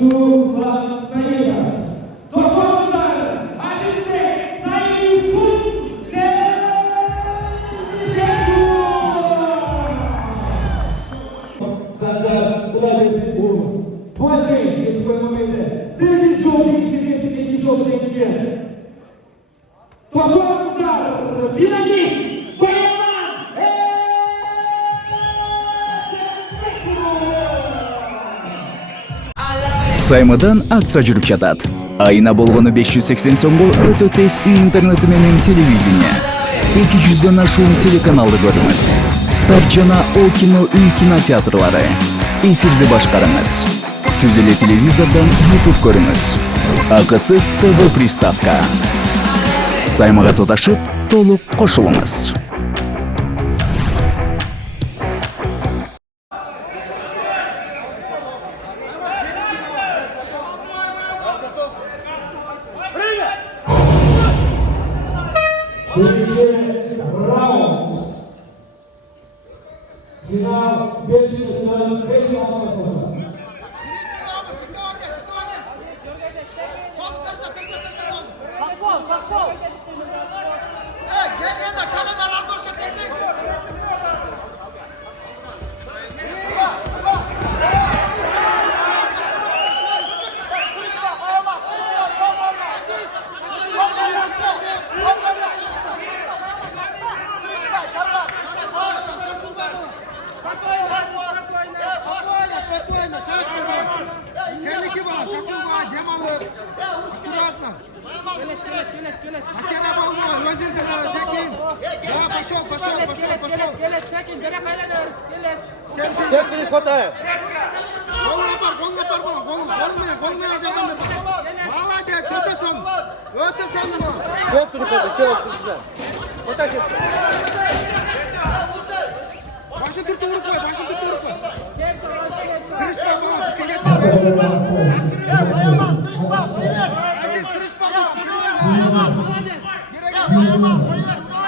Yusuf Sayıras. Topçular Aziz'de Tayfun Sancar Kulabet'in uğurlu. Bu açıyı Yusuf Ömer'de 8 yol geçtiğinde 2 yol geçtiğinde. Topçular finalist Bayanlar Саймадан акция жүрүп жатат. Айына болгону 580 сомго өтө тез интернети менен телевидение. 200дөн ашуун телеканалды көрүңүз. Стар жана О кино үй кинотеатрлары. Эфирди башкарыңыз. Түз эле телевизордон YouTube көрүңүз. Акысыз ТВ приставка. Саймага тоташып, толук кошулуңуз. Birinci round. Final 5 yıldan 5 round sonra. Сектор хватает. Молодец, это сон. Сектор хватает, все güzel. Хватай сектор. Başını tuttu vurup koy, başını tuttu vurup koy. Kırışma bana, çeket. Bayaman, kırışma, Aziz, kırışma bana. Bayaman, bayaman.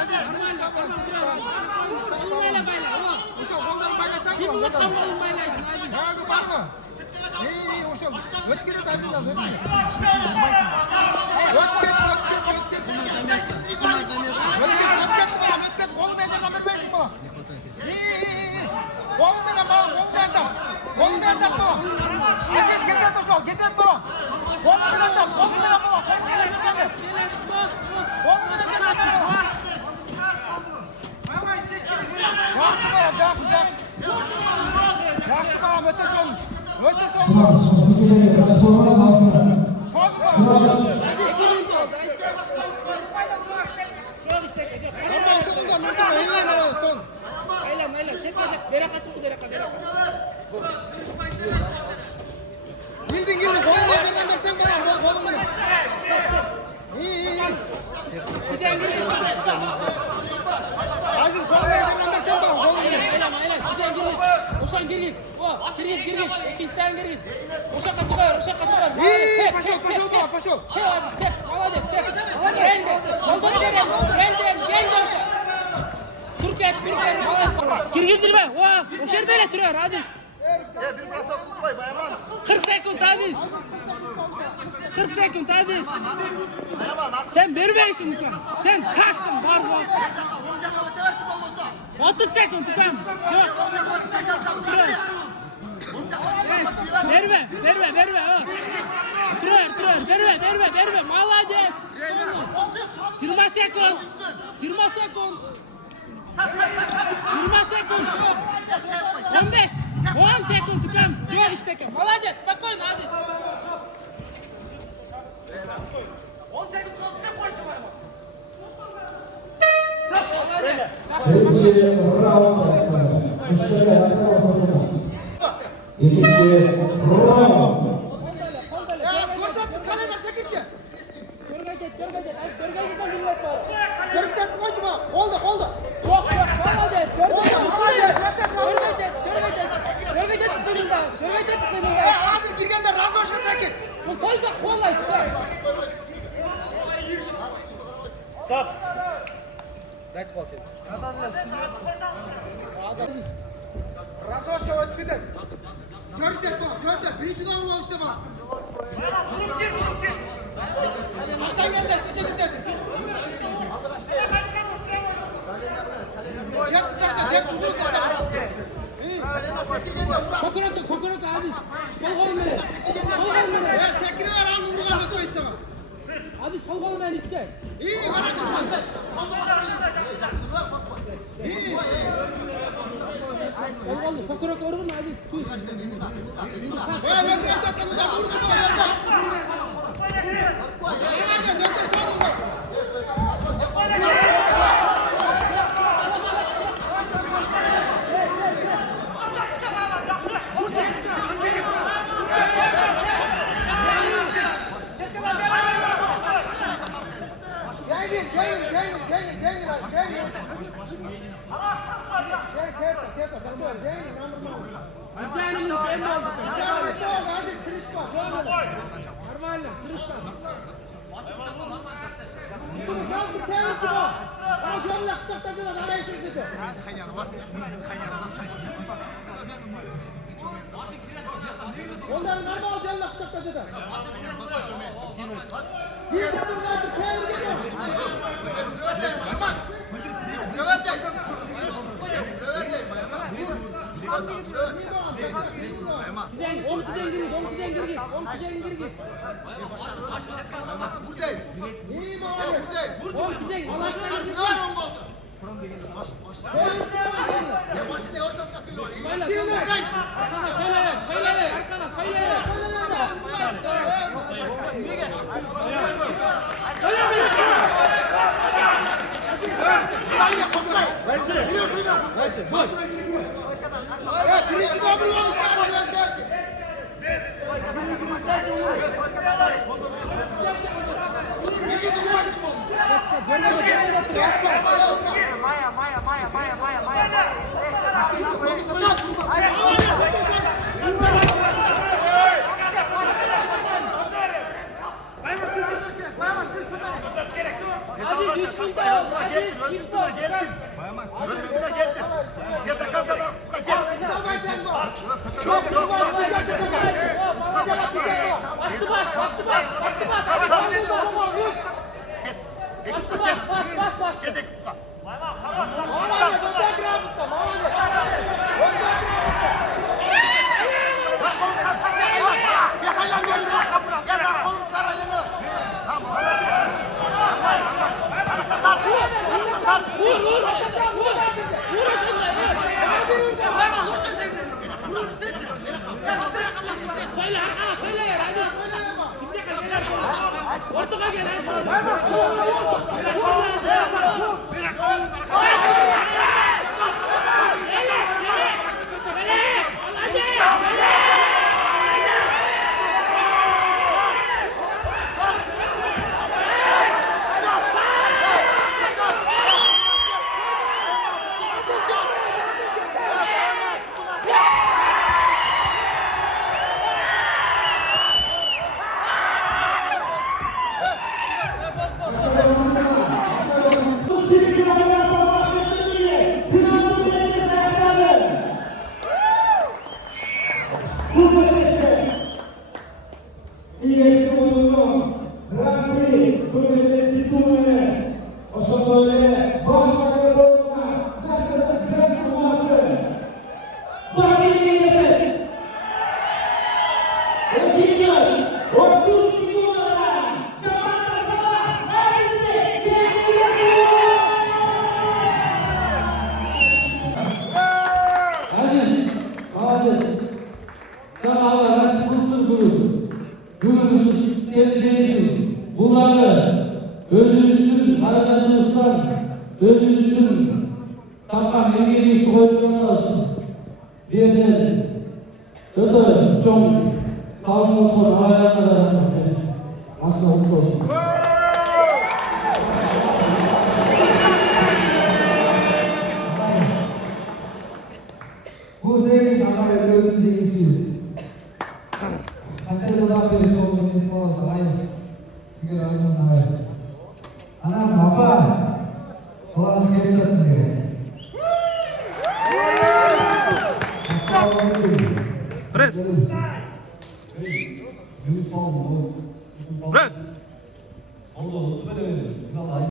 Aziz, kırışma bana. Bunlarla bayla, o. Uşak, onları baylasan mı? Kim bu sambalını baylaysın, Aziz? Hayır, bakma. İyi, uşak. Ötkilet Aziz'den, ötkilet. Ötkilet, kolu becerden vermeysin bana. Kolundan bana, kolundan. Kolundan bana. Aziz, getir uşak, getir bana. Kolundan bana, kolundan bana. Yaxşı balam, yaxşı. Yaxşı balam, öte solmuş. Öte solmuş. Gildin, kolunu yerden versen bana, kolunu. İyi. Aziz, kolunu yerden versen bana, kolunu. Uşan girgit, o, girgit, ikinci ayın girgit. Uşakka çıkar. İyi, paşol bana, paşol. Tep Aziz, tep, молодец, tep. Geldi, koldan verem, geldi uşak. Türkiye, молодец. Girgittirme, o şerde duruyor Aziz. Bir brasa koy, bayaman. 40 sekund Aziz. 40 sekund Aziz. Sen vermeysin Ukan. Sen taştın var bu. 30 sekund Ukan. Çok. Verme. Duruyor. Verme. Молодец. 20 sekund. 20 sekund çok. 15. 10 sekund Ukan. Çok işte. Молодец. Спокойно Aziz. 10 sekund kalsın ne koyacağım ama. Birinci round. İkinci round. Korsattık kalene çekilce. Görge git. Görgeyden millet var. Görgüden koyma. Oldu. Çok. Молодец. Görge tuttuğunda. Hazır girgende razı olsun sakin. Bu koysa kolay. Стоп. Дайте полотенце. Razı olsun ötmeden. Xarid etme. Gönder. Birinci davul al işte bak. Taştan gönder. Sizce gitmesin. Jet taşla. Jet uzun taşla. İyi. Kokonat hadi. Sol kol mene. Sol kol mene. Sekiri ver al vurgan öte oyun sana. Hadi sol kol mene içke. İyi. Bana çıksan. İyi. Sol kol kokonat vurur mu hadi. Ya ben de zaten burada vur çıkma yerde. Hadi gönder sonra. Onların normal canlı kısa dedi. Ya birinci de bu var işte arkadaşlar. Ortaga gel. Özünüzün harcadığınızdan, özünüzün tapkan emeğiniz koyduğunuz bir yerden öde çok sağlıklı olsun, hayatlara nasıl mutlu olsun. Bu zengin şakaları özün değişiyoruz. Kaçta da beni sorduğum bir olsa hayır. Sigara alın hayır. Anam baba. Olan sigara sigara. Sağ olun. Press. Press.